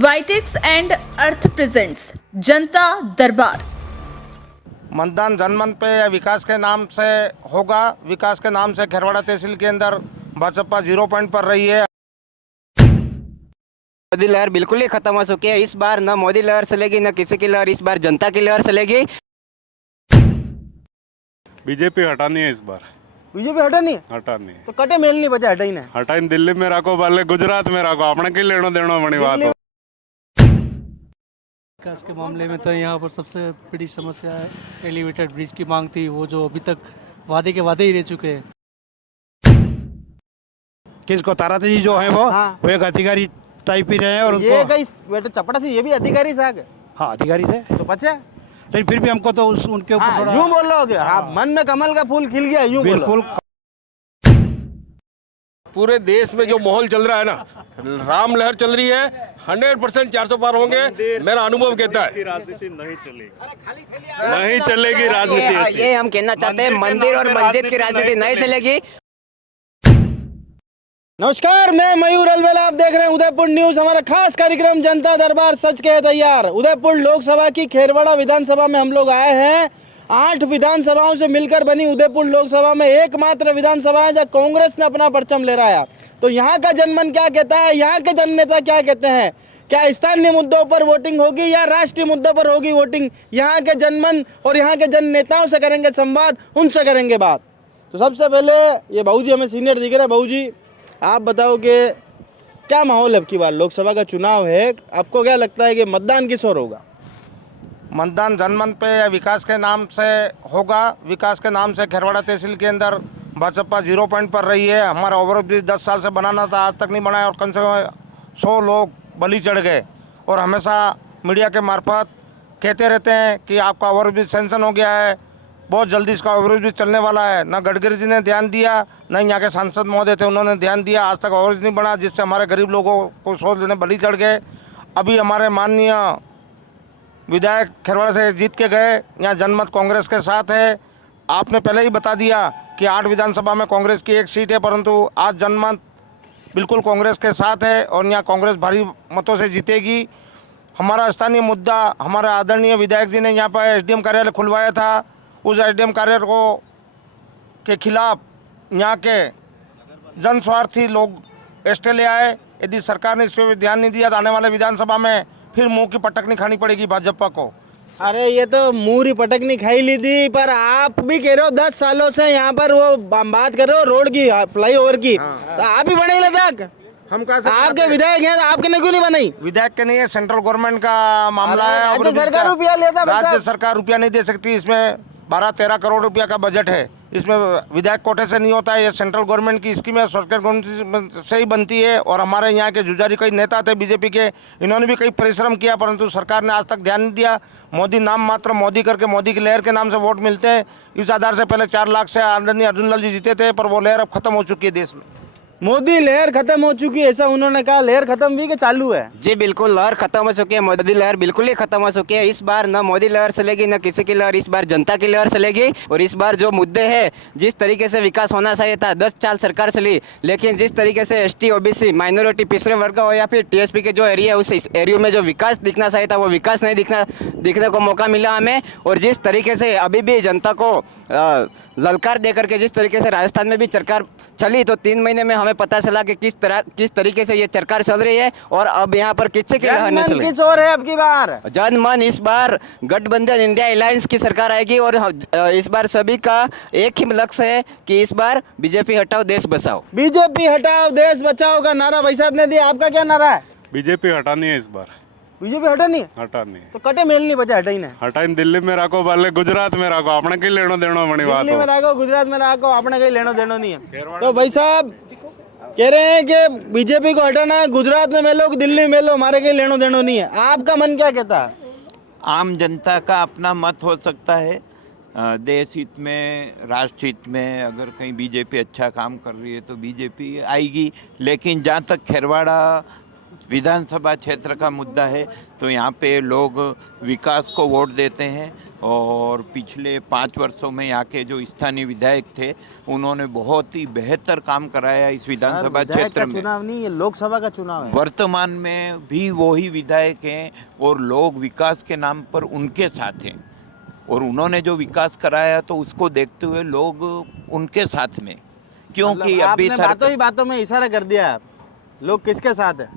वाइटेक्स and earth presents जनता दरबार। मतदान जनमत पे या विकास के नाम से होगा। विकास के नाम से खेरवाड़ा तहसील के अंदर भाजपा 0 पॉइंट पर रही है। मोदी लहर बिल्कुल ही खत्म हो चुकी है। इस बार न मोदी लहर चलेगी न किसी की लहर, इस बार जनता की लहर चलेगी। बीजेपी हटानी है इस बार। बीजेपी हटानी है हटानी तो कटे मेल नहीं बचा हटाई ने हटाई दिल्ली में रखो भले गुजरात में रखो, अपने के लेनो देनो बड़ी बात हो। विकास के मामले में तो यहाँ पर सबसे बड़ी समस्या है एलिवेटेड ब्रिज की मांग थी, वो जो अभी तक वादे के वादे ही रह चुके हैं। किसको ताराते जी जो है वो एक अधिकारी टाइप ही रहे हैं। और ये कई बेटे चपड़ा से ये भी अधिकारी से आगे। हाँ अधिकारी थे तो बचे लेकिन फिर भी हमको तो उनके ऊपर थोड़ा यूं बोल रहे हो। हाँ, मन में कमल का फूल खिल गया यूं बिल्कुल। पूरे देश में जो माहौल चल रहा है ना, राम लहर चल रही है। 100% 400 पार होंगे, मेरा अनुभव कहता है। राजनीति नहीं चलेगी राजनीति ऐसी। ये हम कहना चाहते हैं, मंदिर और मस्जिद की राजनीति नहीं चलेगी। नमस्कार, मैं मयूर अलवेला, आप देख रहे हैं उदयपुर न्यूज। हमारा खास कार्यक्रम जनता दरबार सच के है तैयार। उदयपुर लोकसभा की खेरवाड़ा विधानसभा में हम लोग आए हैं। 8 विधानसभाओं से मिलकर बनी उदयपुर लोकसभा में एकमात्र विधानसभा है जहाँ कांग्रेस ने अपना परचम लहराया। तो यहाँ का जनमन क्या कहता है, यहाँ के जननेता क्या कहते हैं, क्या स्थानीय मुद्दों पर वोटिंग होगी या राष्ट्रीय मुद्दों पर होगी वोटिंग, यहाँ के जनमन और यहाँ के जन नेताओं से करेंगे संवाद, उनसे करेंगे बात। तो सबसे पहले ये बहू जी हमें सीनियर दिख रहे हैं। बहू जी आप बताओ कि क्या माहौल है, अब की बार लोकसभा का चुनाव है, आपको क्या लगता है कि मतदान किस ओर होगा? मतदान जनमत पे या विकास के नाम से होगा। विकास के नाम से खेरवाड़ा तहसील के अंदर भाजपा 0 पॉइंट पर रही है। हमारा ओवरब्रिज 10 साल से बनाना था, आज तक नहीं बनाया और कम से कम 100 लोग बलि चढ़ गए। और हमेशा मीडिया के मार्फत कहते रहते हैं कि आपका ओवरब्रिज सेंक्शन हो गया है, बहुत जल्दी इसका ओवरब्रिज चलने वाला है। ना गडकरी जी ने ध्यान दिया, न यहाँ के सांसद महोदय थे उन्होंने ध्यान दिया। आज तक ओवरब्रिज नहीं बना, जिससे हमारे गरीब लोगों को 100 जने बलि चढ़ गए। अभी हमारे माननीय विधायक खेरवाड़ा से जीत के गए, यहाँ जनमत कांग्रेस के साथ है। आपने पहले ही बता दिया कि 8 विधानसभा में कांग्रेस की 1 सीट है, परंतु आज जनमत बिल्कुल कांग्रेस के साथ है और यहाँ कांग्रेस भारी मतों से जीतेगी। हमारा स्थानीय मुद्दा, हमारे आदरणीय विधायक जी ने यहाँ पर एसडीएम कार्यालय खुलवाया था। उस एसडीएम कार्यालय को के खिलाफ यहाँ के जनस्वार्थी लोग एस्टे ले आए। यदि सरकार ने इस पर ध्यान नहीं दिया तो आने वाले विधानसभा में फिर मुंह की पटकनी खानी पड़ेगी भाजपा को। अरे ये तो मूरी पटकनी खाई ली थी, पर आप भी कह रहे हो 10 सालों से यहाँ पर वो बात कर रहे हो रोड की, फ्लाईओवर की। तो आप ही बने लद्दाख, हम कहा आपके विधायक हैं, आपके ने क्यों नहीं बनाई? विधायक के नहीं है, सेंट्रल गवर्नमेंट का मामला है। राज्य सरकार रुपया लेता, राज्य सरकार रुपया नहीं दे सकती। इसमें 12-13 करोड़ रुपया का बजट है, इसमें विधायक कोटे से नहीं होता है। ये सेंट्रल गवर्नमेंट की स्कीम है, सरकार गवर्नमेंट से ही बनती है। और हमारे यहाँ के जुझारी कई नेता थे बीजेपी के, इन्होंने भी कई परिश्रम किया, परंतु सरकार ने आज तक ध्यान नहीं दिया। मोदी नाम मात्र, मोदी करके मोदी की लहर के नाम से वोट मिलते हैं। इस आधार से पहले 4 लाख से आदरणीय अर्जुन लाल जी जीते थे, पर वो लहर अब खत्म हो चुकी है देश में। मोदी लहर खत्म हो चुकी है ऐसा उन्होंने कहा? लहर खत्म हुई कि चालू है? जी बिल्कुल, लहर खत्म हो चुकी है। मोदी लहर बिल्कुल ही खत्म हो चुकी है। इस बार न मोदी लहर चलेगी न किसी की लहर, इस बार जनता की लहर चलेगी। और इस बार जो मुद्दे हैं, जिस तरीके से विकास होना चाहिए था, 10 साल सरकार चली, लेकिन जिस तरीके से एसटी, ओबीसी, माइनॉरिटी, पिछड़े वर्ग हो या फिर टीएसपी के जो एरिया है, उस एरिया में जो विकास दिखना चाहिए था वो विकास नहीं दिखने को मौका मिला हमें। और जिस तरीके से अभी भी जनता को ललकार दे करके जिस तरीके से राजस्थान में भी सरकार चली, तो 3 महीने में हमें पता चला कि किस तरीके से ये सरकार चल रही है। और अब यहाँ पर किससे की लहर नहीं चली। किस ओर है अब की बार जनमन? इस बार गठबंधन इंडिया अलायंस की सरकार आएगी। और इस बार सभी का एक ही लक्ष्य है कि इस बार बीजेपी हटाओ देश बचाओ। बीजेपी हटाओ देश बचाओ का नारा भाई साहब ने दिया, आपका क्या नारा है? बीजेपी हटानी है इस बार। बीजेपी हटानी है हटानी है तो कटे मेल नहीं बचा हटाई ने हटाई दिल्ली में रखो भले गुजरात में रखो, अपने के लेनो देनो बड़ी बात दिल्ली में हो। रखो, गुजरात में रखो, अपने कहीं लेनो देनो नहीं है। तो भाई साहब कह रहे हैं कि बीजेपी को हटाना है, गुजरात में मिलो, दिल्ली में मिलो, हमारे कहीं लेनो देनो नहीं है। आपका मन क्या कहता है? आम जनता का अपना मत हो सकता है। देश हित में, राष्ट्र हित में अगर कहीं बीजेपी अच्छा काम कर रही है तो बीजेपी आएगी। लेकिन जहाँ तक खेरवाड़ा विधानसभा क्षेत्र का मुद्दा है तो यहाँ पे लोग विकास को वोट देते हैं। और पिछले 5 वर्षों में यहाँ के जो स्थानीय विधायक थे उन्होंने बहुत ही बेहतर काम कराया इस विधानसभा क्षेत्र में। चुनाव नहीं, ये लोकसभा का चुनाव है। वर्तमान में भी वही विधायक हैं और लोग विकास के नाम पर उनके साथ हैं और उन्होंने जो विकास कराया तो उसको देखते हुए लोग उनके साथ में, क्योंकि अभी बातों ही बातों में इशारा कर दिया आप, लोग किसके साथ है।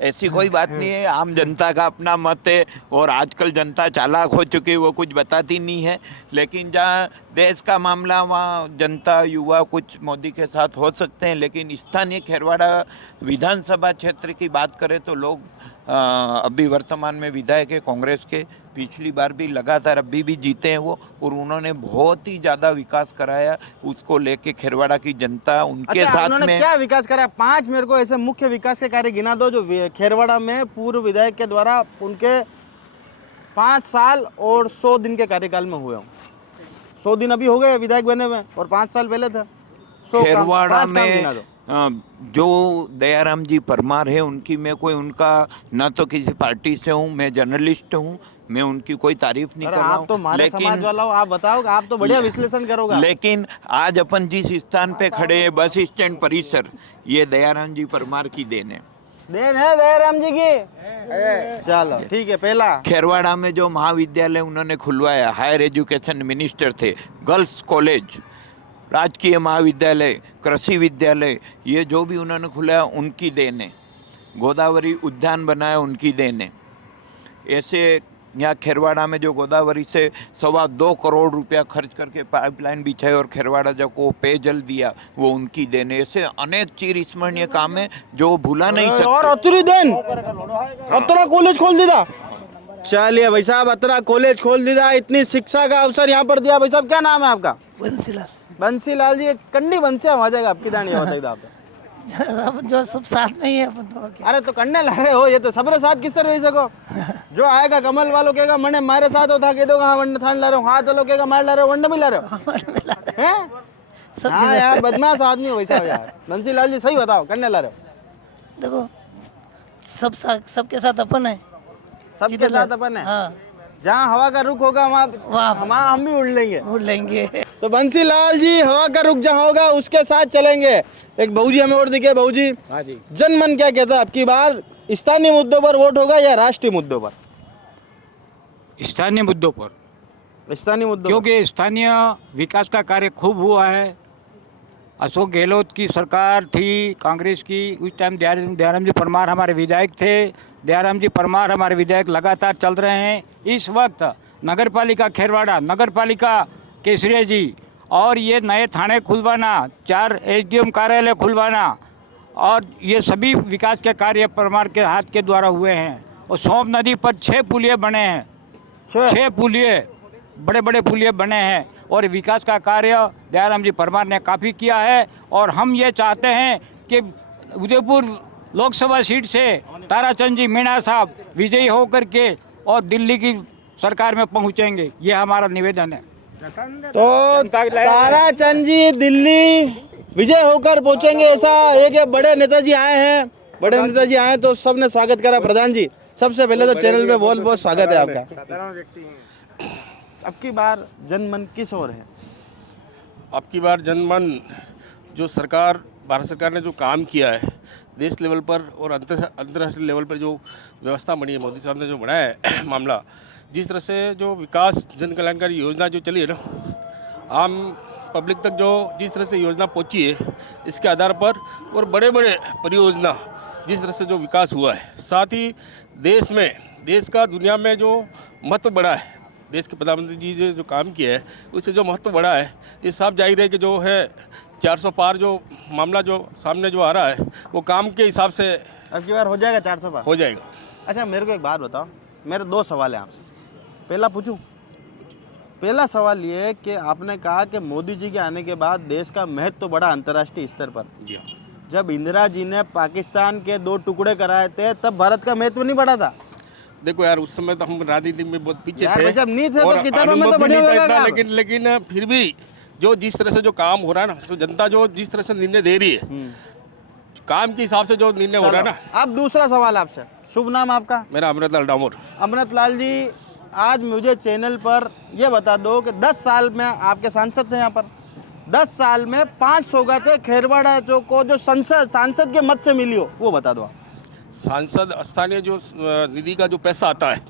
ऐसी कोई बात नहीं है, आम जनता का अपना मत है और आजकल जनता चालाक हो चुकी है, वो कुछ बताती नहीं है। लेकिन जहाँ देश का मामला वहाँ जनता युवा कुछ मोदी के साथ हो सकते हैं, लेकिन स्थानीय खेरवाड़ा विधानसभा क्षेत्र की बात करें तो लोग अभी वर्तमान में विधायक है कांग्रेस के, पिछली बार भी लगातार अभी भी जीते हैं वो, और उन्होंने बहुत ही ज़्यादा विकास कराया। उसको लेके खेरवाड़ा की जनता उनके साथ उन्होंने में। क्या विकास कराया? 5 मेरे को ऐसे मुख्य विकास के कार्य गिना दो जो खेरवाड़ा में पूर्व विधायक के द्वारा उनके 5 साल और 100 दिन के कार्यकाल में हुए हों। 100 दिन अभी हो गए विधायक बने हुए और 5 साल पहले थे। खेरवाड़ा में जो दयाराम जी परमार है उनकी मैं कोई उनका ना तो किसी पार्टी से हूँ, मैं जर्नलिस्ट हूँ, मैं उनकी कोई तारीफ नहीं कर रहा हूँ। आप तो हमारे समाज वाला हो, आप बताओ, आप तो बढ़िया विश्लेषण करोगे। लेकिन आज अपन जिस स्थान पे खड़े हैं बस स्टैंड परिसर, ये दयाराम जी परमार की देन है दयाराम जी की। चलो ठीक है। पहला खेरवाड़ा में जो महाविद्यालय उन्होंने खुलवाया, हायर एजुकेशन मिनिस्टर थे, गर्ल्स कॉलेज, राजकीय महाविद्यालय, कृषि विद्यालय, ये जो भी उन्होंने खुलाया उनकी देन है। गोदावरी उद्यान बनाया उनकी देन है। ऐसे यहाँ खेरवाड़ा में जो गोदावरी से 2.25 करोड़ रुपया खर्च करके पाइपलाइन बिछाई और खेरवाड़ा जो को पेयजल दिया वो उनकी देन है। ऐसे अनेक चिर स्मरणीय काम है जो भूला नहीं सकते। और अतुरी देन अतरा कॉलेज खोल दिया। चलिए भाई साहब, अतरा कॉलेज खोल दिया, इतनी शिक्षा का अवसर यहाँ पर दिया। भाई साहब क्या नाम है आपका? बंसीलाल जी। कंडी बंसिया हो जाएगा आपकी दानी बताइए आप। जो सब साथ में ही है अपन तो। अरे तो करने लगे हो, ये तो सबरे साथ किस तरह रह सको। जो आएगा कमल वालों कहेगा मने मारे साथ हो था के दो हाँ वंड थान ला रहे हो, हाथ वालों कहेगा मार ला रहे हो, वंड भी ला रहे हो। हैं? हाँ यार बदमाश आदमी हो वैसा यार। बंसीलाल जी सही बताओ, करने ला रहे हो? देखो सबके साथ अपन है, सबके साथ अपन है। जहाँ हवा का रुख होगा वहाँ हम भी उड़ लेंगे। तो बंसीलाल जी हवा का रुख जहाँ होगा उसके साथ चलेंगे। एक बहू जी हमें और दिखे। बहू जी, जनमन क्या कहता है आपकी बार स्थानीय मुद्दों पर वोट होगा या राष्ट्रीय मुद्दों पर? स्थानीय मुद्दों पर। स्थानीय मुद्दों क्योंकि स्थानीय विकास का कार्य खूब हुआ है। अशोक गहलोत की सरकार थी कांग्रेस की, उस टाइम दयाराम जी परमार हमारे विधायक थे। दयाराम जी परमार हमारे विधायक लगातार चल रहे हैं। इस वक्त नगर पालिका खेरवाड़ा, नगर पालिका केसरिया जी और ये नए थाने खुलवाना, 4 SDM कार्यालय खुलवाना और ये सभी विकास के कार्य परमार के हाथ के द्वारा हुए हैं। और सोम नदी पर 6 पुलिये बने हैं, 6 पुलिये, बड़े बड़े पुलिये बने हैं और विकास का कार्य दयाराम जी परमार ने काफ़ी किया है। और हम ये चाहते हैं कि उदयपुर लोकसभा सीट से ताराचंद जी मीणा साहब विजयी होकर के और दिल्ली की सरकार में पहुंचेंगे, ये हमारा निवेदन है। तो ताराचंद जी दिल्ली विजय होकर पहुंचेंगे, ऐसा एक बड़े नेताजी आए हैं। बड़े नेताजी आए तो सबने स्वागत करा। प्रधान जी सबसे पहले तो चैनल पे बहुत बहुत स्वागत है आपका। अब की बार जनमन किस ओर है? अब की बार जनमन जो सरकार, भारत सरकार ने जो काम किया है देश लेवल पर और अंतर्राष्ट्रीय लेवल पर, जो व्यवस्था बनी है मोदी साहब ने जो बढ़ाया है मामला, जिस तरह से जो विकास जन कल्याणकारी योजना जो चली है ना, आम पब्लिक तक जो जिस तरह से योजना पहुंची है, इसके आधार पर और बड़े बड़े परियोजना जिस तरह से जो विकास हुआ है, साथ ही देश में, देश का दुनिया में जो महत्व बढ़ा है, देश के प्रधानमंत्री जी ने जो काम किया है उससे जो महत्व बढ़ा है, ये साफ जाहिर है कि जो है 400 पार जो मामला जो सामने जो आ रहा है वो काम के हिसाब से अब की बार हो जाएगा 400 पार? हो जाएगा। अच्छा मेरे को एक बात बताओ, मेरे 2 सवाल हैं आपसे। पहला पूछूं? पहला सवाल ये है कि आपने कहा कि मोदी जी के आने के बाद देश का महत्व तो बढ़ा अंतर्राष्ट्रीय स्तर पर। जी हाँ। जब इंदिरा जी ने पाकिस्तान के 2 टुकड़े कराए थे तब भारत का महत्व नहीं बढ़ा था? देखो यार, उस समय तो हम राजनीति में बहुत पीछे यार थे, जब नहीं थे और तो किताबों में तो बढ़िया होगा काम। लेकिन फिर भी जो जिस तरह से जो काम हो रहा है ना, तो जनता जो जिस तरह से निर्णय दे रही है, काम के हिसाब से जो निर्णय हो रहा है ना। अब दूसरा सवाल आपसे। शुभ नाम आपका? मेरा अमृतलाल डामोर। अमृतलाल जी, आज मुझे चैनल पर ये बता दो कि 10 साल में आपके सांसद थे यहाँ पर, 10 साल में 5 सौगातें खेरवाड़ा को जो सांसद के मत से मिली हो वो बता दो आप। सांसद स्थानीय जो निधि का जो पैसा आता है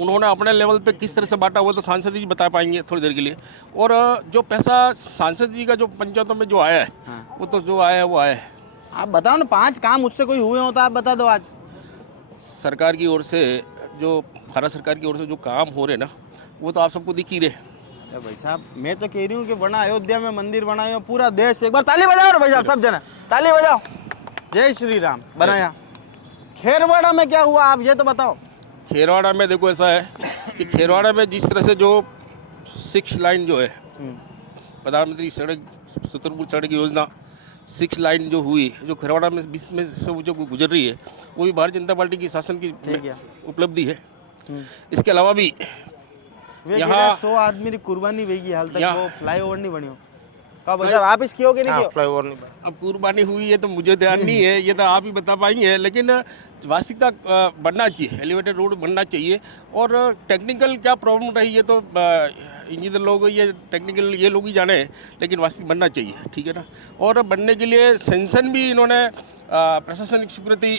उन्होंने अपने लेवल पे किस तरह से बांटा वो तो सांसद जी बता पाएंगे थोड़ी देर के लिए। और जो पैसा सांसद जी का जो पंचायतों में जो आया है वो तो जो आया है वो आया है। आप बताओ ना 5 काम उससे कोई हुए हो तो आप बता दो। आज सरकार की ओर से जो भारत सरकार की ओर से जो काम हो रहे ना वो तो आप सबको दिख ही रहे। अरे भाई साहब मैं तो कह रही हूँ कि बना अयोध्या में मंदिर बनाए हो, पूरा देश एक बार ताली बजाओ रे भाई साहब, सब जना ताली बजाओ, जय श्री राम बनाया। खेरवाड़ा में क्या हुआ आप ये तो बताओ। खेरवाड़ा में देखो ऐसा है कि खेरवाड़ा में जिस तरह से जो 6 लाइन जो है प्रधानमंत्री सड़क छतरपुर सड़क योजना 6 लाइन जो हुई जो खेरवाड़ा में बीच में से वो जो गुजर रही है वो भी भारतीय जनता पार्टी की शासन की उपलब्धि है। इसके अलावा भी यहाँ 100 आदमी की कुर्बानी हुई हाल तक वो फ्लाईओवर नहीं बनी हो। कब मतलब आप इसकी हो कि नहीं किया? फ्लाईओवर नहीं अब कुर्बानी हुई है तो मुझे ध्यान नहीं है, ये तो आप ही बता पाएंगे। लेकिन वास्तविकता बनना चाहिए, एलिवेटेड रोड बनना चाहिए। और टेक्निकल क्या प्रॉब्लम रही है तो इंजीनियर लोग ये टेक्निकल ये लोग ही जाने, लेकिन वास्तविक बनना चाहिए, ठीक है ना। और बनने के लिए सेंसन भी इन्होंने प्रशासनिक स्वीकृति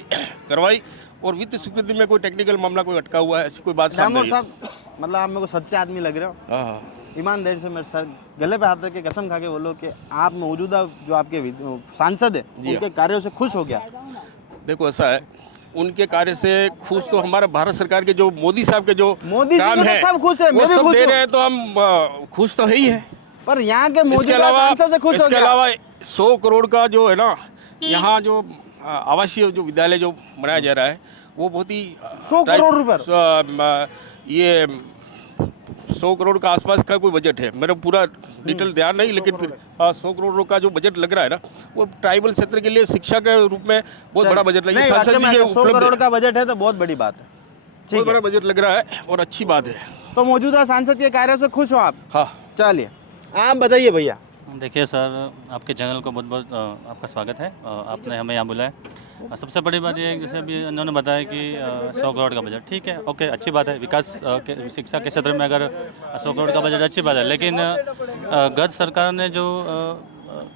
करवाई और वित्त स्वीकृति में कोई टेक्निकल मामला कोई अटका हुआ है ऐसी कोई बात सामने नहीं है। मतलब आप मेरे को सच्चे आदमी लग रहे हो। हाँ, ईमानदारी से मेरे सर गले पे हाथ रख के कसम खा के बोलो कि आप मौजूदा जो आपके सांसद है उनके कार्यों से खुश हो गया। देखो ऐसा है, उनके कार्य से खुश तो हमारा भारत सरकार के जो मोदी साहब के जो काम है सब खुश है, वो मैं भी सब खुश दे हूं। रहे हैं तो हम खुश तो है ही है। पर यहाँ के मौजूदा सांसद से खुश हो इसके गया। अलावा 100 करोड़ का जो है ना यहाँ जो आवासीय जो विद्यालय जो बनाया जा रहा है वो बहुत ही 100 करोड़ रुपए ये 100 करोड़ का आसपास का कोई बजट है, मेरा पूरा डिटेल ध्यान नहीं, लेकिन फिर 100 करोड़ का जो बजट लग रहा है ना वो ट्राइबल क्षेत्र के लिए शिक्षा के रूप में बहुत बड़ा बजट लगे। सांसद जी के 100 करोड़ का बजट है तो बहुत बड़ी बात है, बहुत बड़ा बजट लग रहा है और अच्छी बात है। तो मौजूदा सांसद के कार्यों से खुश हो आप? हाँ। चलिए आप बताइए भैया। देखिए सर, आपके चैनल को बहुत बहुत आपका स्वागत है। आपने हमें यहाँ बुलाया। सबसे बड़ी बात यह है जैसे अभी उन्होंने बताया कि 100 करोड़ का बजट, ठीक है, ओके, अच्छी बात है। विकास शिक्षा के क्षेत्र में अगर 100 करोड़ का बजट अच्छी बात है, लेकिन गत सरकार ने जो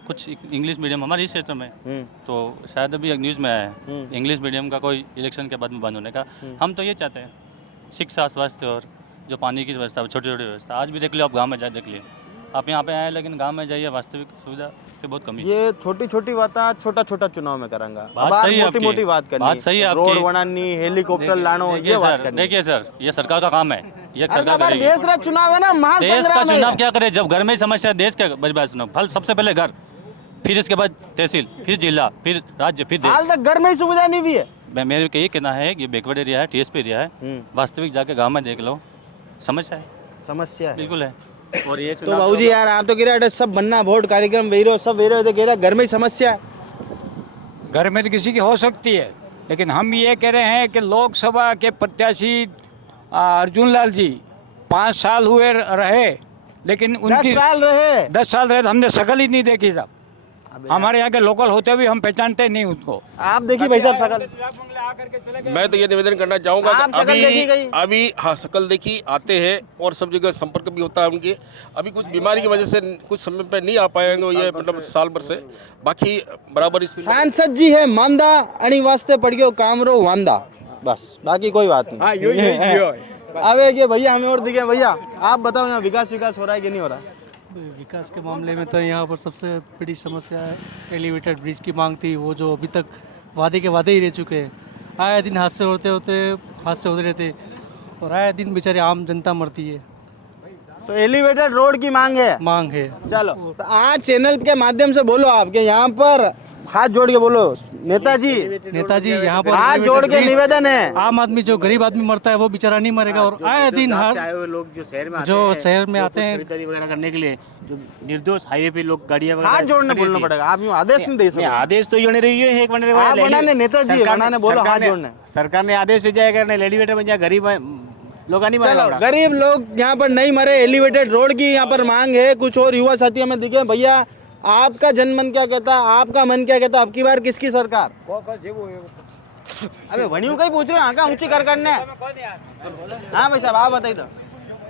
कुछ इंग्लिश मीडियम हमारे इस क्षेत्र में तो शायद अभी न्यूज़ में आया है इंग्लिश मीडियम का कोई इलेक्शन के बाद में बंद होने का। हम तो ये चाहते हैं शिक्षा, स्वास्थ्य और जो पानी की व्यवस्था, छोटी छोटी व्यवस्था। आज भी देख लो, आप गाँव में जाए देख लिए, आप यहाँ पे आए लेकिन गांव में जाइए, वास्तविक सुविधा की बहुत कमी है। ये छोटी छोटी बातें छोटा छोटा चुनाव में करांगा। बात सही है, मोटी मोटी बात करनी, बात सही है, रोड बनानी, हेलीकॉप्टर लानो, ये बात करनी। देखिए सर, ये सरकार का काम है, ये सरकार करेगी। देश का चुनाव है ना, देश का चुनाव क्या करे जब घर में ही समस्या, देश का बर्बाद चुनाव। फल सबसे पहले घर, फिर इसके बाद तहसील, फिर जिला, फिर राज्य, फिर देश। हाल तक घर में ही सुविधा नहीं भी है। मेरे को ये कहना है कि बैकवर्ड एरिया है, TSP एरिया है, वास्तविक जाके गाँव में देख लो, समस्या है, समस्या बिल्कुल है। और ये तो बाबूजी यार आप तो कह रहे सब बनना वोट कार्यक्रम वेरो सब वेरो तो कह रहे घर में ही समस्या है। घर में तो किसी की हो सकती है, लेकिन हम ये कह रहे हैं कि लोकसभा के प्रत्याशी अर्जुन लाल जी 5 साल हुए रहे, लेकिन उनकी 10 साल रहे तो हमने शकल ही नहीं देखी साहब। हमारे यहाँ के लोकल होते हुए हम पहचानते नहीं उसको। आप देखिए भाई साहब शकल। मैं तो ये निवेदन करना चाहूँगा अभी हाँ शकल देखी, आते हैं और सब जगह संपर्क भी होता है उनके। अभी कुछ बीमारी की वजह से कुछ समय पे नहीं आ पाएंगे, ये मतलब साल भर से, बाकी बराबर इस सांसद जी है मांदा अणी वास्ते पड़ गयो कामरो वांदा, बस बाकी कोई बात नहीं। अब ये भैया हमें और दिखे, भैया आप बताओ यहाँ विकास हो रहा है कि नहीं हो रहा? विकास के मामले में तो यहाँ पर सबसे बड़ी समस्या है एलिवेटेड ब्रिज की मांग थी, वो जो अभी तक वादे के वादे ही रह चुके हैं। आए दिन हादसे होते रहते और आए दिन बेचारे आम जनता मरती है। तो एलिवेटेड रोड की मांग है। चलो तो आज चैनल के माध्यम से बोलो आपके यहाँ पर हाथ जोड़ के बोलो नेताजी यहाँ पर हाथ जोड़ के निवेदन है। आम आदमी जो गरीब आदमी मरता है वो बेचारा नहीं मरेगा। और आए दिन लोग जो शहर में आते हैं खरीदारी वगैरह करने के लिए, जो निर्दोष हाईवे पे लोग गाड़ियाँ हाथ जोड़ने बोलना पड़ेगा। आप यूँ आदेश नहीं दे सकते। आदेश तो ये रही है, एक मिनट नेताजी बनाने बोलो हाथ जोड़ने। सरकार ने आदेश भेजा है एलिवेटर में, गरीब लोग नहीं मरे, गरीब लोग यहाँ पर नहीं मरे। एलिवेटेड रोड की यहाँ पर मांग है। कुछ और युवा साथी हमें दिखे। भैया आपका जनमन क्या कहता है, आपका मन क्या कहता है, अब की बार किसकी सरकार? अबे वणियों का ही पूछ रहे हो, आंखा ऊंची कर करने। हाँ भाई साहब आप बताइए तो।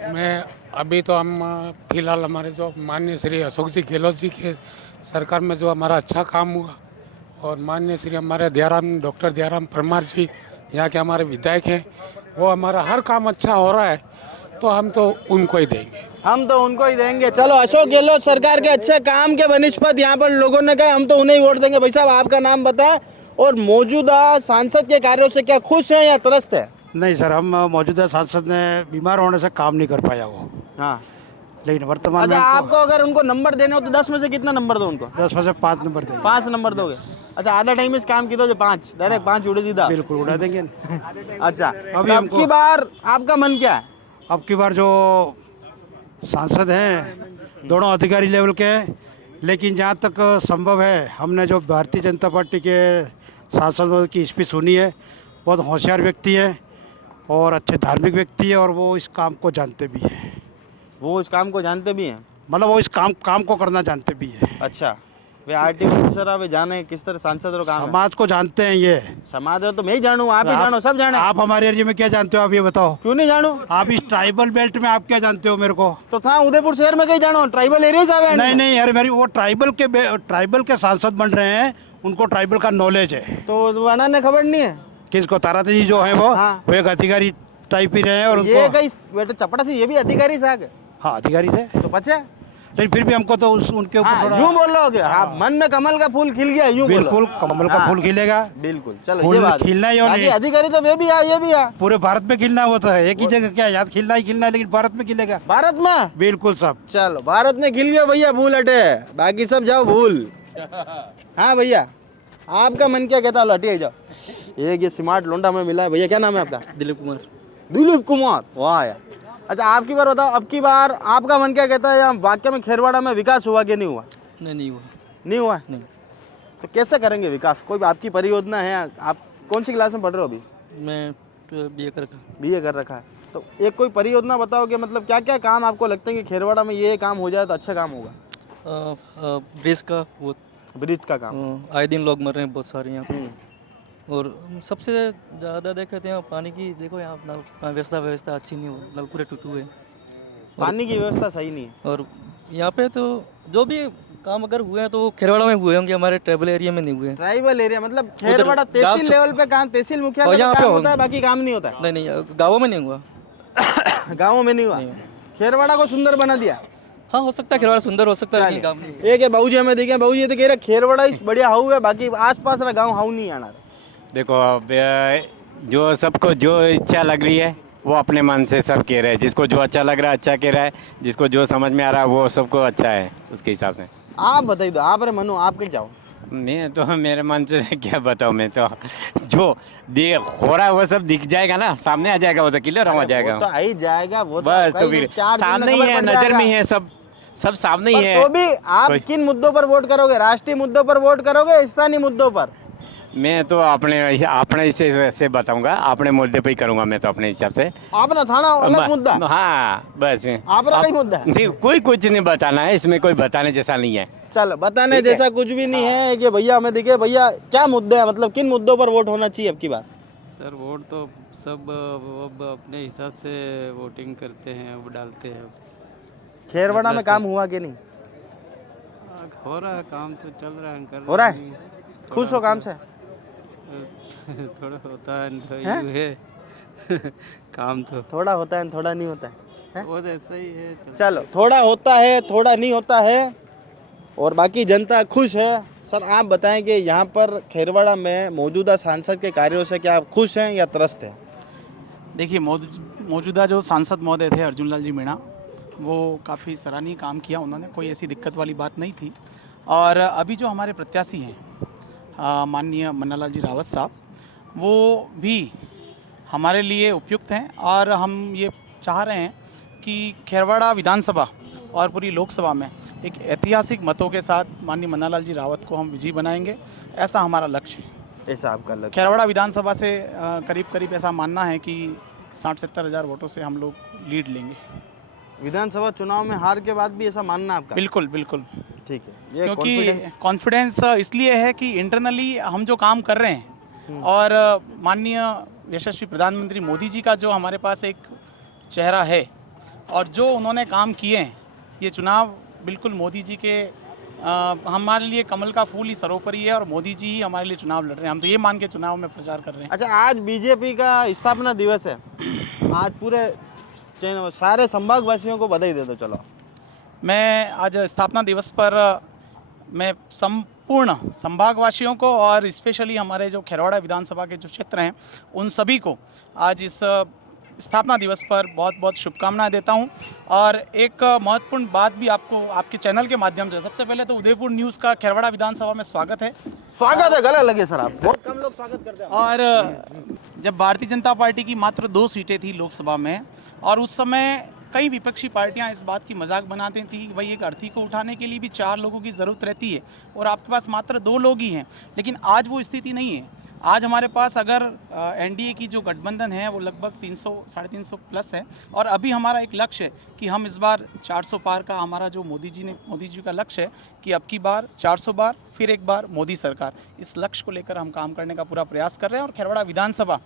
मैं अभी तो हम फिलहाल हमारे जो माननीय श्री अशोक जी गहलोत जी के सरकार में जो हमारा अच्छा काम हुआ और माननीय श्री हमारे डॉक्टर दयाराम परमार जी यहाँ के हमारे विधायक हैं, वो हमारा हर काम अच्छा हो रहा है तो हम तो उनको ही देंगे। हम तो उनको ही देंगे। चलो अशोक गहलोत सरकार के अच्छे काम के बनिस्पत यहाँ पर लोगों ने कहा हम तो उन्हें ही वोट देंगे। भाई साहब आपका नाम बताएं और मौजूदा सांसद के कार्यों से क्या खुश हैं या त्रस्त है? नहीं सर, हम मौजूदा सांसद ने बीमार होने से काम नहीं कर पाया वो, हाँ, लेकिन वर्तमान अच्छा में आपको अगर उनको नंबर देने हो तो 10 में से कितना नंबर दो उनको? 10 में से 5 नंबर देंगे। 5 नंबर दोगे? अच्छा आधा टाइम इस काम की तो जो 5 डायरेक्ट 5 उड़ा दीदा। बिल्कुल उड़ा देंगे। अच्छा अभी अब हमको की बार आपका मन क्या है? अब की बार जो सांसद हैं दोनों अधिकारी लेवल के हैं, लेकिन जहाँ तक संभव है हमने जो भारतीय जनता पार्टी के सांसदों की स्पीच सुनी है, बहुत होशियार व्यक्ति है और अच्छे धार्मिक व्यक्ति है और वो इस काम को जानते भी हैं। वो इस काम को जानते भी हैं, मतलब वो इस काम को करना जानते भी है। अच्छा वे आरटी ऑफिसर वे जाने किस तरह सांसद रो काम है। समाज को जानते हैं ये। समाज हो तो मैं ही जानूँ, आप ही जानो, सब जाने। आप हमारे एरिया में क्या जानते हो आप ये बताओ? क्यों नहीं जानूँ? आप इस ट्राइबल बेल्ट में आप क्या जानते हो मेरे को? तो था उदयपुर शहर में कहीं जानो, ट्राइबल एरिया से नहीं नहीं यार, मेरी वो ट्राइबल के सांसद बन रहे हैं, उनको ट्राइबल का नॉलेज है। तो वना ने खबर नहीं है किसको? ताराते जी जो है वो एक अधिकारी टाइप ही रहे हैं और ये कहीं बेटे चपड़ा से ये भी अधिकारी से आगे। हाँ अधिकारी थे तो बचे, लेकिन फिर भी हमको तो उनके ऊपर थोड़ा यूं बोल रहे हो हाँ, मन में कमल का फूल खिल गया यूं बिल्कुल कमल का फूल खिलेगा। बिल्कुल चलो फूल ये बात खिलना ही और बाकी अधिकारी तो वे भी आ ये भी आ पूरे भारत में खिलना होता है, एक ही जगह क्या याद खिलना ही खिलना है, लेकिन भारत में खिलेगा। भारत में बिल्कुल सब। चलो भारत में खिल गया भैया, भूल हटे, बाकी सब जाओ भूल। हाँ भैया आपका मन क्या कहता है? हटिए जाओ। एक ये स्मार्ट लोंडा में मिला है भैया, क्या नाम है आपका? दिलीप कुमार। दिलीप कुमार, वाह यार। अच्छा आपकी बार बताओ, अब की बार आपका मन क्या कहता है? यहाँ वाक्य में खेरवाड़ा में विकास हुआ कि नहीं हुआ? नहीं हुआ। नहीं हुआ? नहीं। तो कैसे करेंगे विकास? कोई आपकी परियोजना है? आप कौन सी क्लास में पढ़ रहे हो अभी? मैं बीए कर रखा। बीए कर रखा है। तो एक कोई परियोजना बताओ कि मतलब क्या क्या काम आपको लगते हैं कि खेरवाड़ा में ये काम हो जाए तो अच्छा काम होगा? ब्रिज का, वो ब्रिज का काम। आए दिन लोग मर रहे हैं बहुत सारे यहाँ पे, और सबसे ज़्यादा देखे तो यहाँ पानी की, देखो यहाँ अपना व्यवस्था अच्छी नहीं हो, नल पूरे टूटू है, पानी की व्यवस्था सही नहीं है। और यहाँ पे तो जो भी काम अगर हुए हैं तो खेरवाड़ा में हुए होंगे, हमारे ट्राइबल एरिया में नहीं हुए। ट्राइबल एरिया मतलब खेरवाड़ा तहसील लेवल पे काम, तहसील मुखियालय पे काम होता है, बाकी काम नहीं होता है? नहीं गाँवों में नहीं हुआ। गाँवों में नहीं हुआ। खेरवाड़ा को सुंदर बना दिया। हाँ हो सकता है खेरवाड़ा सुंदर हो सकता है, लेकिन गाँव नहीं। एक है बाबूजी हमें दिखे, बाबूजी तो कह रहे खेरवाड़ा इस बढ़िया हाउ है, बाकी आसपास का गाँव हाउ नहीं आना। देखो अब जो सबको जो इच्छा लग रही है वो अपने मन से सब कह रहे हैं, जिसको जो अच्छा लग रहा है अच्छा कह रहा है, जिसको जो समझ में आ रहा है वो सबको अच्छा है उसके हिसाब से। आप बताइए, आप रे मनु आप कहीं जाओ। मैं तो मेरे मन से क्या बताऊँ, मैं तो जो हो रहा है वो सब दिख जाएगा ना, सामने आ जाएगा, वो तो क्लियर हो जाएगा, वो तो आ ही जाएगा, वो बस। तो फिर सामने ही है, नजर में है, सब सामने ही है। तो भी आप किन मुद्दों पर वोट करोगे? राष्ट्रीय मुद्दों पर वोट करोगे, स्थानीय मुद्दों पर? मैं तो अपने से बताऊंगा, अपने मुद्दे पे ही करूंगा मैं तो अपने हिसाब से। आपने थाना अलग मुद्दा? हाँ बस आपका कई मुद्दा है? कोई कुछ नहीं बताना है इसमें, कोई बताने जैसा नहीं है। चलो बताने जैसा कुछ भी नहीं है कि भैया हमें दिखे, भैया क्या मुद्दे है, मतलब किन मुद्दों पर वोट होना चाहिए अब की बार? सर वोट तो सब अब अपने हिसाब से वोटिंग करते हैं, अब डालते हैं। खेरवाड़ा में काम हुआ कि नहीं? हो रहा है काम, तो चल रहा है, हो रहा है। खुश हो काम से? थोड़ा होता है काम, तो थोड़ा होता है थोड़ा नहीं होता है, वो ऐसा ही है। चलो थोड़ा होता है थोड़ा नहीं होता है, और बाकी जनता खुश है। सर आप बताएं कि यहाँ पर खेरवाड़ा में मौजूदा सांसद के कार्यों से क्या आप खुश हैं या त्रस्त हैं? देखिए मौजूदा जो सांसद महोदय थे अर्जुन लाल जी मीणा, वो काफ़ी सराहनीय काम किया उन्होंने, कोई ऐसी दिक्कत वाली बात नहीं थी। और अभी जो हमारे प्रत्याशी हैं माननीय मन्नालाल जी रावत साहब, वो भी हमारे लिए उपयुक्त हैं, और हम ये चाह रहे हैं कि खेरवाड़ा विधानसभा और पूरी लोकसभा में एक ऐतिहासिक मतों के साथ माननीय मन्नालाल जी रावत को हम विजयी बनाएंगे, ऐसा हमारा लक्ष्य है। ऐसा आपका लक्ष्य? खेरवाड़ा विधानसभा से करीब ऐसा मानना है कि 60-70 हज़ार वोटों से हम लोग लीड लेंगे। विधानसभा चुनाव में हार के बाद भी ऐसा मानना आपका? बिल्कुल। ठीक है। ये क्योंकि कॉन्फिडेंस इसलिए है कि इंटरनली हम जो काम कर रहे हैं और माननीय यशस्वी प्रधानमंत्री मोदी जी का जो हमारे पास एक चेहरा है और जो उन्होंने काम किए हैं, ये चुनाव बिल्कुल मोदी जी के हमारे लिए कमल का फूल ही सर्वोपरि है और मोदी जी ही हमारे लिए चुनाव लड़ रहे हैं। हम तो ये मान के चुनाव में प्रचार कर रहे हैं। अच्छा, आज बीजेपी का स्थापना दिवस है, आज पूरे सारे संभाग वासियों को बधाई दे दो। चलो, मैं आज स्थापना दिवस पर मैं संपूर्ण संभागवासियों को और स्पेशली हमारे जो खेरवाड़ा विधानसभा के जो क्षेत्र हैं उन सभी को आज इस स्थापना दिवस पर बहुत बहुत शुभकामनाएं देता हूं। और एक महत्वपूर्ण बात भी आपको आपके चैनल के माध्यम से, सबसे पहले तो उदयपुर न्यूज़ का खेरवाड़ा विधानसभा में स्वागत है। स्वागत है, गले लगे सर, आप बहुत कम लोग स्वागत करते हैं। और जब भारतीय जनता पार्टी की मात्र 2 सीटें थी लोकसभा में और उस समय कई विपक्षी पार्टियां इस बात की मजाक बनाती थी कि भाई एक अर्थी को उठाने के लिए भी 4 लोगों की ज़रूरत रहती है और आपके पास मात्र 2 लोग ही हैं। लेकिन आज वो स्थिति नहीं है। आज हमारे पास अगर एनडीए की जो गठबंधन है वो लगभग 300 साढ़े 300 प्लस है और अभी हमारा एक लक्ष्य है कि हम इस बार 400 पार का हमारा जो मोदी जी का लक्ष्य है कि अब की बार 400 बार फिर एक बार मोदी सरकार, इस लक्ष्य को लेकर हम काम करने का पूरा प्रयास कर रहे हैं। और खेरवाड़ा विधानसभा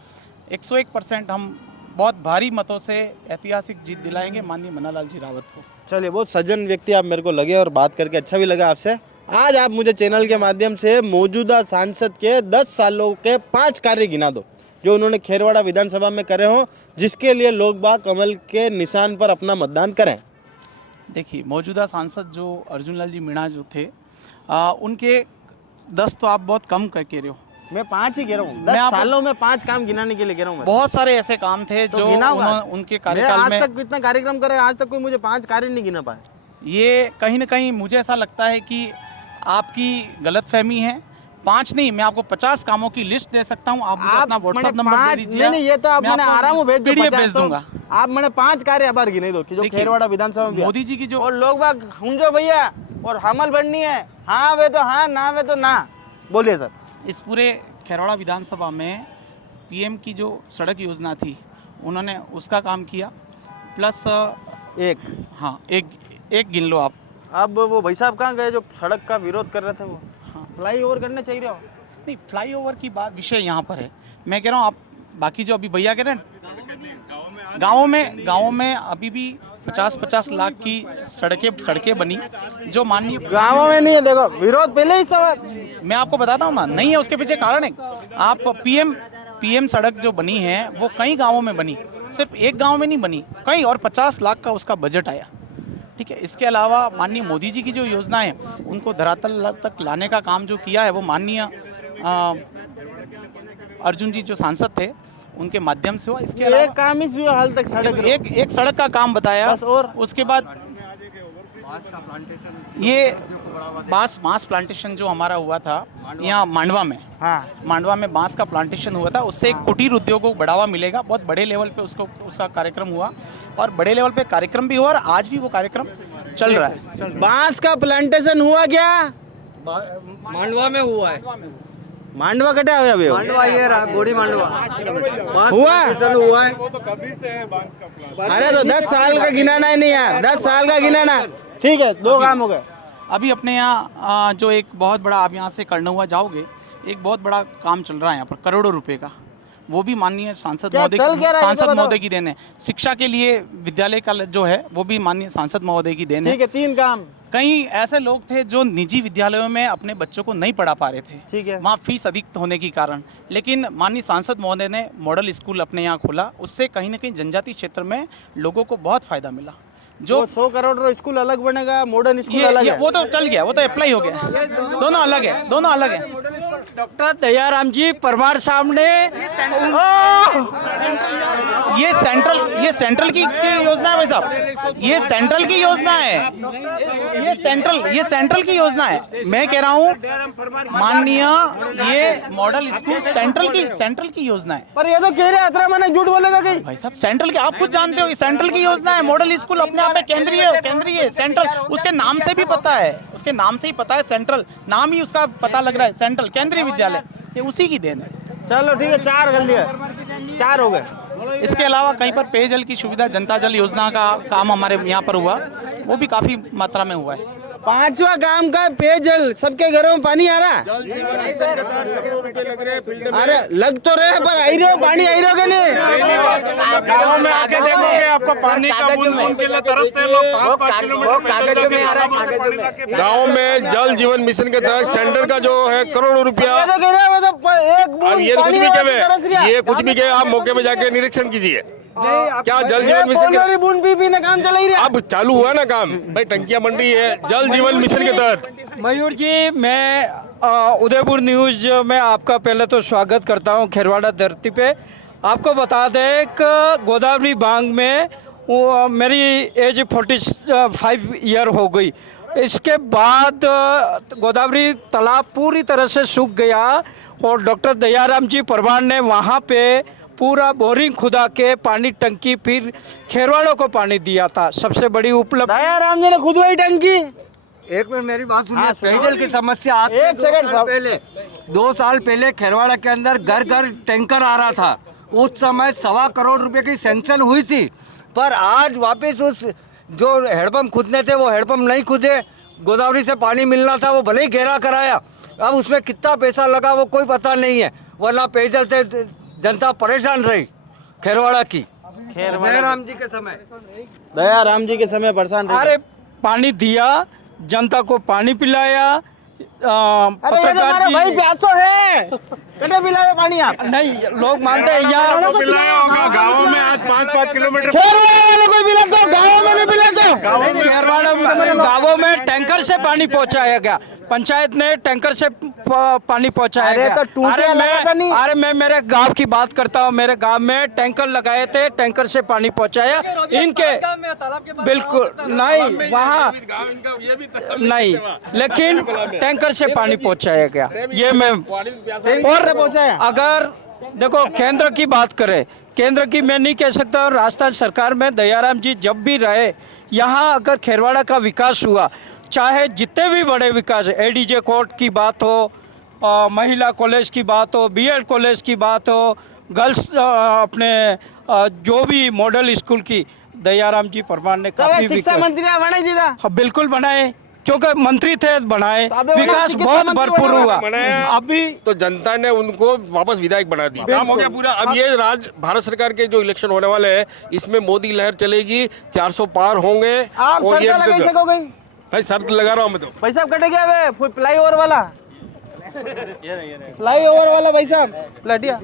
101% हम बहुत भारी मतों से ऐतिहासिक जीत दिलाएंगे माननीय मन्नालाल जी रावत को। चलिए, बहुत सज्जन व्यक्ति आप मेरे को लगे और बात करके अच्छा भी लगा आपसे। आज आप मुझे चैनल के माध्यम से मौजूदा सांसद के 10 सालों के 5 कार्य गिना दो जो उन्होंने खेरवाड़ा विधानसभा में करे हों, जिसके लिए लोग बाग कमल के निशान पर अपना मतदान करें। देखिए, मौजूदा सांसद जो अर्जुन लाल जी मीणा जो थे उनके 10 तो आप बहुत कम करके रहे हो। मैं 5 ही कह रहा हूँ, 10 सालों में 5 काम गिनाने के लिए कह रहा हूँ। बहुत सारे ऐसे काम थे जो उनके कार्यकाल में। आज तक कितना कार्यक्रम करे, आज तक कोई मुझे 5 कार्य नहीं गिना पाया। ये कहीं ना कहीं मुझे ऐसा लगता है कि आपकी गलतफहमी है। 5 नहीं, मैं आपको 50 कामों की लिस्ट दे सकता हूँ। आप मुझे अपना व्हाट्सएप नंबर दे दीजिए। नहीं, ये तो आप मैंने आराम से भेज दूंगा। आप मैंने 5 कार्य आभार गिने दो कि जो खेरवाड़ा विधानसभा में मोदी जी की जो और लोग बाग हुंजो भैया और हमल बढ़नी है, हाँ वे तो हाँ, ना वे तो ना। बोलिए सर। इस पूरे खेरवाड़ा विधानसभा में पीएम की जो सड़क योजना थी उन्होंने उसका काम किया, प्लस एक गिन लो आप। अब वो भाई साहब कहाँ गए जो सड़क का विरोध कर रहे थे? वो फ्लाई ओवर करने चाहिए हो। नहीं, फ्लाई ओवर की बात विषय यहाँ पर है। मैं कह रहा हूँ आप बाकी जो अभी भैया कह रहे हैं गाँव में अभी भी 50-50 लाख की सड़कें बनी जो माननीय गाँव में नहीं है। देखो, विरोध पहले ही सवाल मैं आपको बताता हूँ ना, नहीं है उसके पीछे कारण है। आप पीएम सड़क जो बनी है वो कई गाँवों में बनी, सिर्फ एक गाँव में नहीं बनी, कई, और 50 लाख का उसका बजट आया। ठीक है, इसके अलावा माननीय मोदी जी की जो योजनाएं उनको धरातल तक लाने का काम जो किया है वो माननीय अर्जुन जी जो सांसद थे उनके माध्यम से हुआ। इसके अलावा एक काम ही हुआ हाल तक सड़क, एक सड़क का काम बताया। और उसके बाद ये बांस प्लांटेशन जो हमारा हुआ था यहाँ मांडवा में, मांडवा में बांस का प्लांटेशन हुआ था, उससे एक कुटीर उद्योग को बढ़ावा मिलेगा। बहुत बड़े लेवल पे उसका कार्यक्रम हुआ और बड़े लेवल पे कार्यक्रम भी हुआ और आज भी वो कार्यक्रम चल रहा है। बांस का प्लांटेशन हुआ क्या? मांडवा में हुआ है। मांडवा कटा हुआ अभी? मांडवा ये रहा, गोड़ी मांडवा हुआ है। अरे तो 10 साल का गिनाना है नहीं यार, 10 साल का गिनाना। ठीक है, 2 काम हो गए। अभी अपने यहाँ जो एक बहुत बड़ा, आप यहाँ से कर्णहुआ जाओगे, एक बहुत बड़ा काम चल रहा है यहाँ पर करोड़ों रुपए का, वो भी माननीय सांसद महोदय की देन है। शिक्षा के लिए विद्यालय का जो है वो भी माननीय सांसद महोदय की देन है। ठीक है, 3 काम। कई ऐसे लोग थे जो निजी विद्यालयों में अपने बच्चों को नहीं पढ़ा पा रहे थे, ठीक है, वहाँ फीस अधिक होने के कारण, लेकिन माननीय सांसद महोदय ने मॉडल स्कूल अपने यहाँ खोला, उससे कहीं ना कहीं जनजातीय क्षेत्र में लोगों को बहुत फायदा मिला। जो 100 करोड़ स्कूल अलग बनेगा, मॉडर्न स्कूल अलग है, वो तो चल गया, वो तो अप्लाई हो गया, दोनों अलग है, दोनों अलग है। डॉक्टर दयाराम जी परमार साहब ने ये सेंट्रल की योजना है भाई साहब, ये सेंट्रल की योजना है, ये सेंट्रल की योजना है। मैं कह रहा हूँ माननीय ये मॉडल स्कूल सेंट्रल की योजना है। पर ये तो कह रहे अतरा मैंने झूठ बोलेगा कहीं? भाई साहब सेंट्रल की, आप खुद जानते हो, ये सेंट्रल की योजना है। मॉडल स्कूल अपने आप में केंद्रीय सेंट्रल, उसके नाम से भी पता है, उसके नाम से ही पता है, सेंट्रल नाम ही उसका पता लग रहा है, सेंट्रल केंद्रीय विद्यालय, ये उसी की देन है। चलो ठीक है, 4 कर लिया, 4 हो गए। इसके अलावा कहीं पर पेयजल की सुविधा, जनता जल योजना का काम हमारे यहाँ पर हुआ, वो भी काफ़ी मात्रा में हुआ है। 5वां काम का पेयजल, सबके घरों में पानी आ रहा। अरे लग तो रहे पर आई रहे हो, पानी आई रहे हो कि नहीं? गाँव में आके देखोगे आपको पानी का बूंद के लिए तरसते हैं लोग। 5-5 किलोमीटर गाँव में जल जीवन मिशन के तहत सेंटर का जो है करोड़ों रुपया, अब ये कुछ भी कहे, ये कुछ भी कहे, आप मौके पे जाके निरीक्षण कीजिए। क्या जल जीवन मिशन के बूंद भी ना काम चल ही रहा। अब चालू हुआ ना काम भाई, टंकियां बन रही है जल जीवन मिशन के तहत। मयूर जी, मैं उदयपुर न्यूज़ में आपका पहले तो स्वागत करता हूं खेरवाड़ा धरती पे। आपको बता दें कि गोदावरी बांध में मेरी एज 45 ईयर हो गई। इसके बाद गोदावरी तालाब पूरी तरह से सूख गया और डॉक्टर दयाराम जी परमार ने वहाँ पे पूरा बोरिंग खुदा के पानी टंकी फिर खेरवाड़ों को पानी दिया था। सबसे बड़ी उपलब्धि। दयाराम जी ने खुदवाई टंकी। एक मिनट मेरी बात सुनिए। पेयजल की समस्या आज एक सेकंड पहले 2 साल पहले खेरवाड़ा के अंदर घर घर टैंकर आ रहा था। उस समय 1.25 करोड़ रुपए की सैंक्शन हुई थी, पर आज वापस उस जो हेडपम्प खुदने थे वो हेडपम्प नहीं खुदे। गोदावरी से पानी मिलना था वो भले ही गहरा कराया, अब उसमें कितना पैसा लगा वो कोई पता नहीं है, वरना पेयजल से जनता परेशान रही खेरवाड़ा की। दयाराम जी के समय, दयाराम जी के समय परेशान रही। अरे पानी दिया, जनता को पानी पिलाया। पत्रकार भाई प्यासो है, कटे पिलाए पानी आप? नहीं, लोग मानते हैं यहाँ गाँव में आज 5-5 किलोमीटर कोई पिलाते हो, गाँव में नहीं पिलाते हो। गाँवों में टैंकर से पानी पहुँचाया गया, पंचायत ने टैंकर से पानी पहुँचाया गया। तो अरे मैं मेरे गांव की बात करता हूँ। मेरे गांव में टैंकर लगाए थे, टैंकर से पानी पहुँचाया। इनके बिल्कुल नहीं, वहाँ नहीं, लेकिन टैंकर से पानी पहुँचाया गया। ये मैं और अगर देखो केंद्र की बात करें, केंद्र की मैं नहीं कह सकता। राजस्थान सरकार में दयाराम जी जब भी रहे, यहाँ अगर खेरवाड़ा का विकास हुआ, चाहे जितने भी बड़े विकास, एडीजे कोर्ट की बात हो, महिला कॉलेज की बात हो, बीएड कॉलेज की बात हो, गर्ल्स अपने जो भी मॉडल स्कूल की, दयाराम जी परमार ने काफी शिक्षा मंत्री बनाए जी था। हाँ, बिल्कुल बनाए, क्योंकि मंत्री थे, बनाए। विकास बहुत भरपूर हुआ। अभी तो जनता ने उनको वापस विधायक बना दी, काम हो गया पूरा। अब ये भारत सरकार के जो इलेक्शन होने वाले हैं, इसमें मोदी लहर चलेगी, 400 पार होंगे। और ये भाई शर्त लगा रहा हूँ मैं तो। भाई साहब कटे गया फ्लाईओवर वाला, फ्लाईओवर वाला भाई साहब लटिया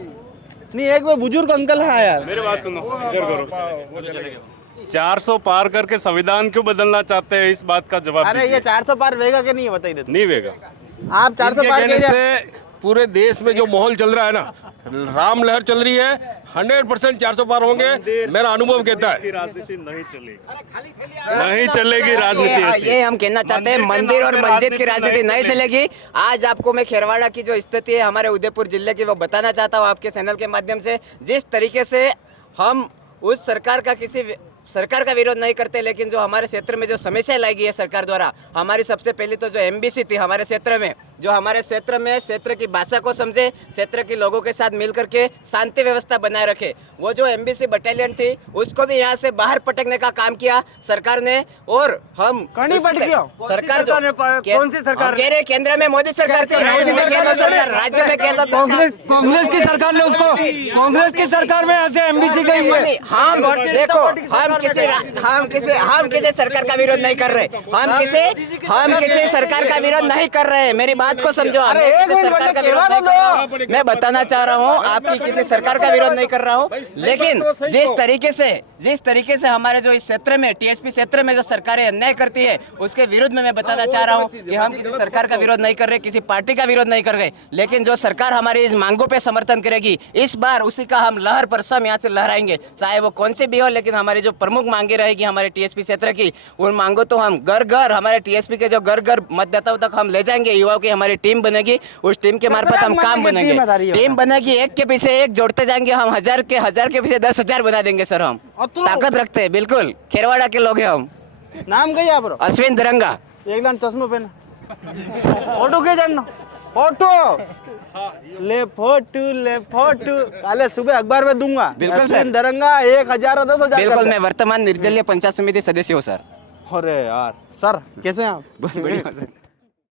नहीं। एक वो बुजुर्ग अंकल है यार, मेरी बात सुनो, इधर करो। 400 पार करके संविधान क्यों बदलना चाहते हैं, इस बात का जवाब अरे ये 400 पार वेगा कि नहीं है बताइए। नहीं वेगा। आप 400 पार से पूरे देश में जो माहौल चल रहा है ना, राम लहर चल रही है, 100% 400 पार होंगे, मेरा अनुभव कहता है। राजनीति नहीं चलेगी, नहीं चलेगी राजनीति। ये हम कहना चाहते हैं, मंदिर और मस्जिद की राजनीति नहीं चलेगी। आज आपको मैं खेरवाड़ा की जो स्थिति है हमारे उदयपुर जिले की, वो बताना चाहता हूँ आपके चैनल के माध्यम से। जिस तरीके से हम उस सरकार का सरकार का विरोध नहीं करते, लेकिन जो हमारे क्षेत्र में जो समस्या लाई गई है सरकार द्वारा, हमारी सबसे पहले तो जो एमबीसी थी हमारे क्षेत्र में, जो हमारे क्षेत्र में क्षेत्र की भाषा को समझे, क्षेत्र के लोगों के साथ मिल करके शांति व्यवस्था बनाए रखे, वो जो एमबीसी बटालियन थी उसको भी यहाँ से बाहर पटकने का काम किया सरकार ने। और हम सरकार जो कौन सी सरकार कह रहे, केंद्र में मोदी सरकार थी, राज्य में केंद्र सरकार, राज्य में केंद्र कांग्रेस की सरकार ने उसको, कांग्रेस की सरकार में ऐसे एमबीसी गई है। हम देखो, हम किसी सरकार का विरोध नहीं कर रहे, हम किसी सरकार का विरोध नहीं कर रहे। मेरी बात को समझो, सरकार का विरोध नहीं कर रहा हूँ। मैं बताना चाह रहा हूँ, आपकी किसी सरकार का विरोध नहीं कर रहा हूँ, लेकिन जिस तरीके से हमारे जो इस क्षेत्र में, टीएसपी क्षेत्र में जो सरकारें अन्याय करती है, उसके विरुद्ध में मैं बताना चाह रहा हूँ कि हम किसी सरकार का विरोध नहीं कर रहे, किसी पार्टी का विरोध नहीं कर रहे, लेकिन जो सरकार हमारी इस मांगों पे समर्थन करेगी, इस बार उसी का हम लहर पर सब यहाँ से लहराएंगे, चाहे वो कौन सी भी हो। लेकिन हमारी जो प्रमुख मांगे रहेगी हमारे टीएसपी क्षेत्र की, उन मांगों तो हम घर घर, हमारे टीएसपी के जो घर घर मतदाताओं तक हम ले जाएंगे। युवाओं की हमारी टीम बनेगी, उस टीम के मार्फत हम काम बनेंगे। टीम बनेगी, एक के पीछे एक जोड़ते जाएंगे हम, हजार के पीछे 10,000 बना देंगे सर। हम ताकत रखते हैं, बिल्कुल खेरवाड़ा के लोग हैं हम। नाम क्या है? अश्विन दरंगा। एकदम चश्मा पहना, फोटो के जानना, फोटो ले फोटो काले सुबह अखबार में दूंगा। बिल्कुल सर। दरंगा 1,000 10,000। बिल्कुल, मैं वर्तमान निर्दलीय पंचायत समिति सदस्य हूँ सर। अरे यार सर कैसे हैं आप? बहुत बढ़िया सर।